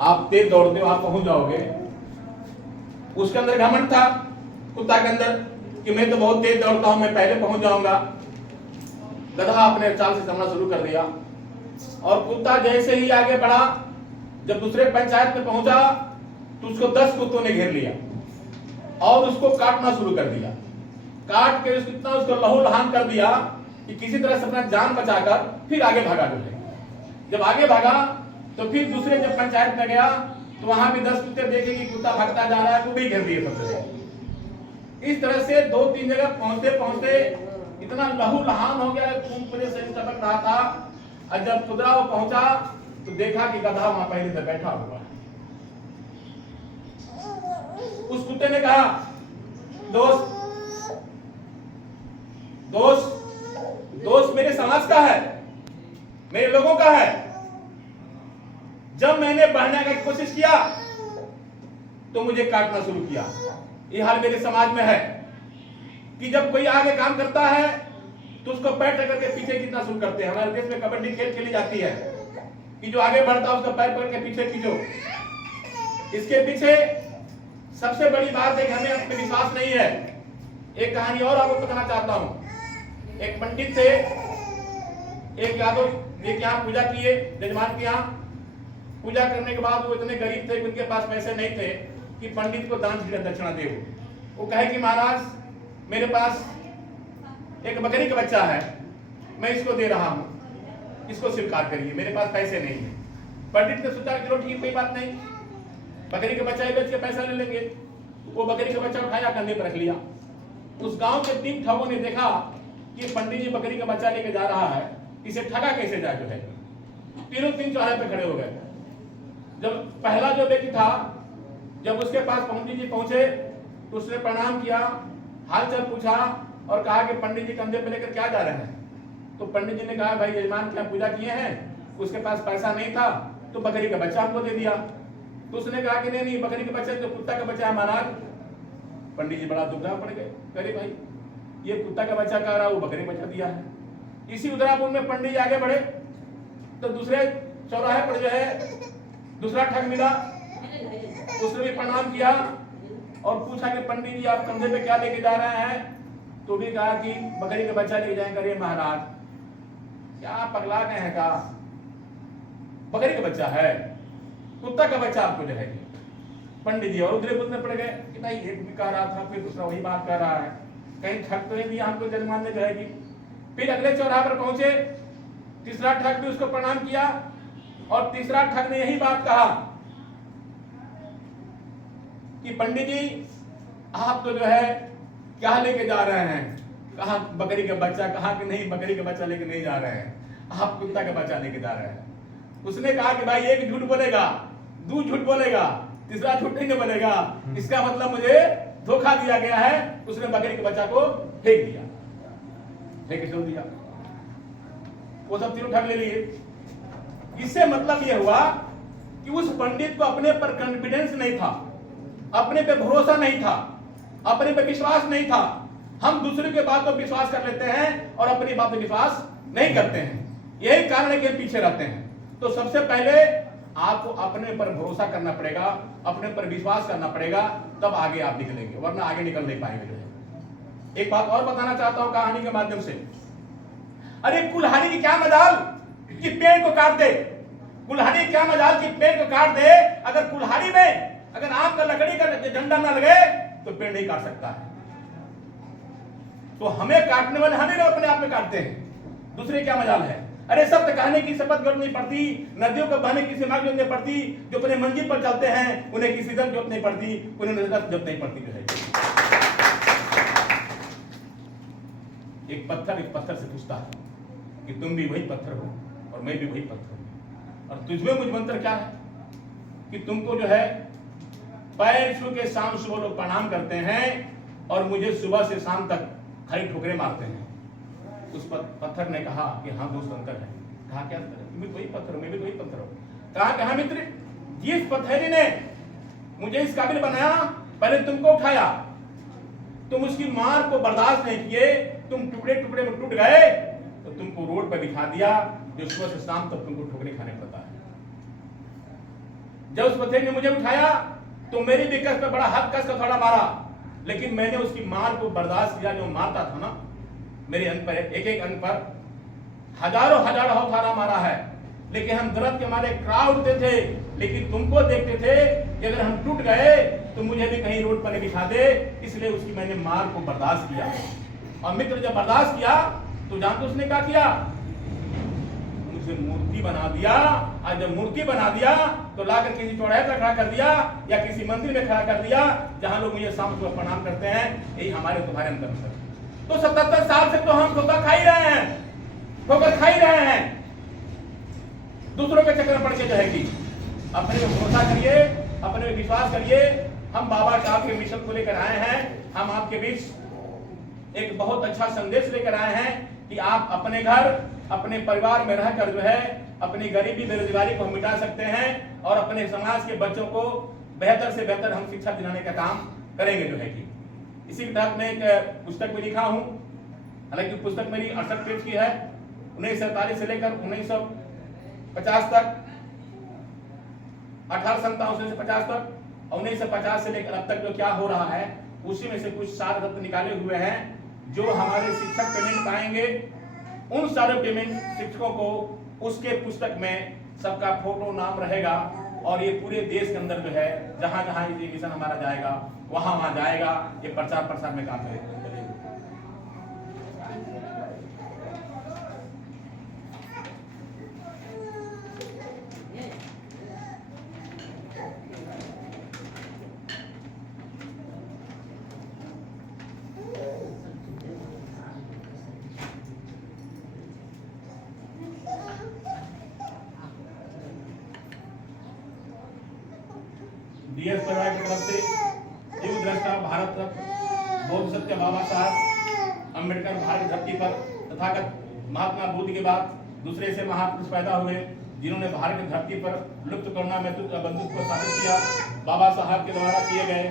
आप तेज दौड़ते हो, आप पहुंच जाओगे। उसके अंदर घमंड था कुत्ता के अंदर कि मैं तो बहुत तेज दौड़ता हूं, मैं पहले पहुंच जाऊंगा। गधा अपने चाल से चलना शुरू कर दिया और कुत्ता जैसे ही आगे बढ़ा, जब दूसरे पंचायत में पहुंचा तो उसको 10 कुत्तों ने घेर लिया और उसको काटना शुरू कर दिया। काट के इतना उसको लहूलुहान कर दिया कि किसी तरह से अपना जान बचाकर फिर आगे भागा। जो है जब आगे भागा तो फिर दूसरे जब पंचायत में गया तो वहां भी 10 कुत्ते देखे कि कुत्ता भागता जा रहा है, वो भी घेर दिए सबसे। इस तरह से 2-3 जगह पहुंचते पहुंचते इतना लहूलुहान हो गया, खून पूरे शरीर टपक रहा था। और जब कुदरा वो पहुंचा तो देखा कि गधा वहां पहले से बैठा हुआ है। उस कुत्ते ने कहा, दोस्त दोस्त दोस्त मेरे समाज का है, मेरे लोगों का है। जब मैंने बढ़ने की कोशिश किया तो मुझे काटना शुरू किया। ये हाल मेरे समाज में है कि जब कोई आगे काम करता है तो उसको पैर पकड़ के पीछे खींचना शुरू करते हैं। हमारे देश में कबड्डी खेल खेली जाती है कि जो आगे बढ़ता है उसका पैर पकड़ के पीछे खींचो। इसके पीछे सबसे बड़ी बात है कि हमें अपने विश्वास नहीं है। एक कहानी और आपको बताना चाहता हूं। एक पंडित थे, एक यादव एक यहाँ पूजा किए, यजमान के यहाँ पूजा करने के बाद वो इतने गरीब थे कि उनके पास पैसे नहीं थे कि पंडित को दान दक्षिणा दे। वो कहे कि महाराज मेरे पास एक बकरी का बच्चा है, मैं इसको दे रहा हूं, इसको स्वीकार करिए, मेरे पास पैसे नहीं है। पंडित ने सोचा चलो ठीक, कोई बात नहीं, बकरी का बच्चा बेच के पैसा ले लेंगे। वो बकरी का बच्चा उठाया, कंधे पर रख लिया। उस गांव के 3 ठगों ने देखा कि पंडित जी बकरी का बच्चा लेके जा रहा है, इसे ठगा कैसे जाए। जो है तीनों 3 चौराहे पे खड़े हो गए। जब पहला जो व्यक्ति था, जब उसके पास पंडित जी पहुंचे तो उसने प्रणाम किया, हालचाल पूछा और कहा कि पंडित जी कंधे पे लेकर क्या जा रहे हैं। तो पंडित जी ने कहा भाई यजमान क्या पूजा किए हैं, उसके पास पैसा नहीं था तो बकरी का बच्चा हमको दे दिया। तो उसने कहा कि नहीं बकरी का बच्चा तो कुत्ता का बच्चा है महाराज। पंडित जी बड़ा दुबला पड़ गए, अरे भाई ये कुत्ता का बच्चा कह रहा, वो बकरी का बच्चा दिया है। इसी उदरापुर में पंडित जी आगे बढ़े तो दूसरे चौराहे पर जो है दूसरा ठग मिला। उसने भी प्रणाम किया और पूछा कि पंडित जी आप कंधे पे क्या लेके जा रहे हैं। तो भी कहा कि बकरी का बच्चा लेके जाएंगे। अरे महाराज क्या पगला गए हैं, कहा बकरी का बच्चा है, कुत्ता का बच्चा आपको जो है। पंडित जी और उधरे बुझने पड़ गए कि नहीं एक भी कह रहा था, फिर दूसरा वही बात कर रहा है, कहीं ठग तो नहीं दिया हमको जजमान ने जो है। फिर अगले चौराहे पर पहुंचे, तीसरा ठग भी उसको प्रणाम किया और तीसरा ठग ने यही बात कहा कि पंडित जी आप तो जो है क्या लेके जा रहे हैं। कहा बकरी का बच्चा, कहा कि नहीं बकरी का बच्चा लेके नहीं जा रहे हैं, आप कुत्ता का बच्चा लेके जा रहे हैं। उसने कहा कि भाई एक झूठ बोलेगा, 2 झूठ बोलेगा, तीसरा झूठ नहीं बोलेगा, इसका मतलब मुझे धोखा दिया गया है। उसने बकरी के बच्चा को फेंक दिया, फेंक छोड़ दिया। वो सब तीनों ठग ले लिए। इससे मतलब यह हुआ कि उस पंडित को अपने पर कॉन्फिडेंस नहीं था, अपने पे भरोसा नहीं था, अपने पे विश्वास नहीं था। हम दूसरे के बात पर विश्वास कर लेते हैं और अपनी बात पर विश्वास नहीं करते हैं। यही कारण है कि पीछे रहते हैं। तो सबसे पहले आपको अपने पर भरोसा करना पड़ेगा, अपने पर विश्वास करना पड़ेगा, तब आगे आप निकलेंगे, वरना आगे निकल नहीं पाएंगे। एक बात और बताना चाहता हूं कहानी के माध्यम से। अरे कुल्हाड़ी की क्या मजाल कि पेड़ को काट दे, कुल्हाड़ी क्या मजाल कि पेड़ को काट दे। अगर कुल्हाड़ी में अगर आम का लकड़ी का डंडा ना लगे तो पेड़ नहीं काट सकता है। तो हमें काटने वाले हमें अपने आप में काटते हैं, दूसरे क्या मजाल है। अरे सत्य कहने की शपथ जरूरत नहीं पड़ती, नदियों को बहने की सीमा जरूरत नहीं पड़ती, जो अपने मंजिल पर चलते हैं उन्हें किसी दर जरूरत नहीं पड़ती, उन्हें जरूरत नहीं पड़ती। जो है एक पत्थर से पूछता है कि तुम भी वही पत्थर हो और मैं भी वही पत्थर हूं, और तुझमें मुझ मंत्र क्या है कि तुमको जो है पैर छू के शाम सुबह लोग प्रणाम करते हैं और मुझे सुबह से शाम तक खाली ठोकरे मारते हैं। उस पत्थर ने कहा कि हाँ दोस्त अंतर है। कहा क्या अंतर है, तुम भी वही पत्थर हो, मैं भी वही पत्थर हो। कहा कि हाँ मित्र, जिस पत्थरी ने मुझे इस काबिल बनाया, पहले तुमको उठाया, तुम उसकी मार को बर्दाश्त नहीं किए, तुम टुकड़े टुकड़े में टूट गए, तो तुमको रोड पर बिठा दिया, जो सुबह से शाम तक तुमको ठोकरे खाने पड़ता है। जब उस पथेर ने मुझे उठाया तो मेरी भी कस पे बड़ा हद कस का थोड़ा मारा, लेकिन मैंने उसकी मार को बर्दाश्त किया। जो मारता था ना मेरे अंग पर, एक एक अंग पर हजारों हौथारा मारा है, लेकिन हम दर्द के मारे क्रा उठते थे। लेकिन तुमको देखते थे कि अगर हम टूट गए तो मुझे भी कहीं रोड पर बिठा दे, इसलिए उसकी मैंने मार को बर्दाश्त किया। और मित्र जब बर्दाश्त किया तो जानते उसने क्या किया? मुझे मूर्ति बना दिया। और जब मूर्ति बना दिया तो लाकर किसी चौराहे पर खड़ा कर दिया या किसी मंदिर में खड़ा कर दिया, जहां लोग मुझे शाम को प्रणाम करते हैं। यही हमारे तुम्हारे अंदर है। तो 77 साल से तो हम ठोकर खा ही रहे हैं, ठोकर खा ही रहे हैं, दूसरों के चक्कर में पड़ के जो है कि अपने में भरोसा करिए, अपने में विश्वास करिए। हम बाबा का आपके मिशन को लेकर आए हैं। हम आपके बीच एक बहुत अच्छा संदेश लेकर आए हैं कि आप अपने घर, अपने परिवार में रहकर जो है अपनी गरीबी बेरोजगारी को हम मिटा सकते हैं और अपने समाज के बच्चों को बेहतर से बेहतर हम शिक्षा दिलाने का काम करेंगे जो है कि। इसी के तहत मैं एक पुस्तक में लिखा हूं। हालांकि पुस्तक मेरी 68 पेज की है। 1947 से लेकर 1950 तक, 1857 से 50 तक, 1950 से लेकर अब तक जो क्या हो रहा है उसी में से कुछ सार रत्न निकाले हुए हैं। जो हमारे शिक्षक पेमेंट पाएंगे उन सारे पेमेंट शिक्षकों को उसके पुस्तक में सबका फोटो नाम रहेगा और ये पूरे देश के अंदर जो है जहां जहां ये मिशन हमारा जाएगा वहां जाएगा। ये प्रचार प्रसार में काम करेगा। डीएस परिवार की तरफ से युग दृष्टा भारत रत्न बौद्ध सत्य बाबा साहब अम्बेडकर भारत धरती पर तथागत महात्मा बुद्ध के बाद दूसरे से महापुरुष पैदा हुए, जिन्होंने भारत की धरती पर लुप्त करुणा में बंधुत्व को स्थापित किया। बाबा साहब के द्वारा किए गए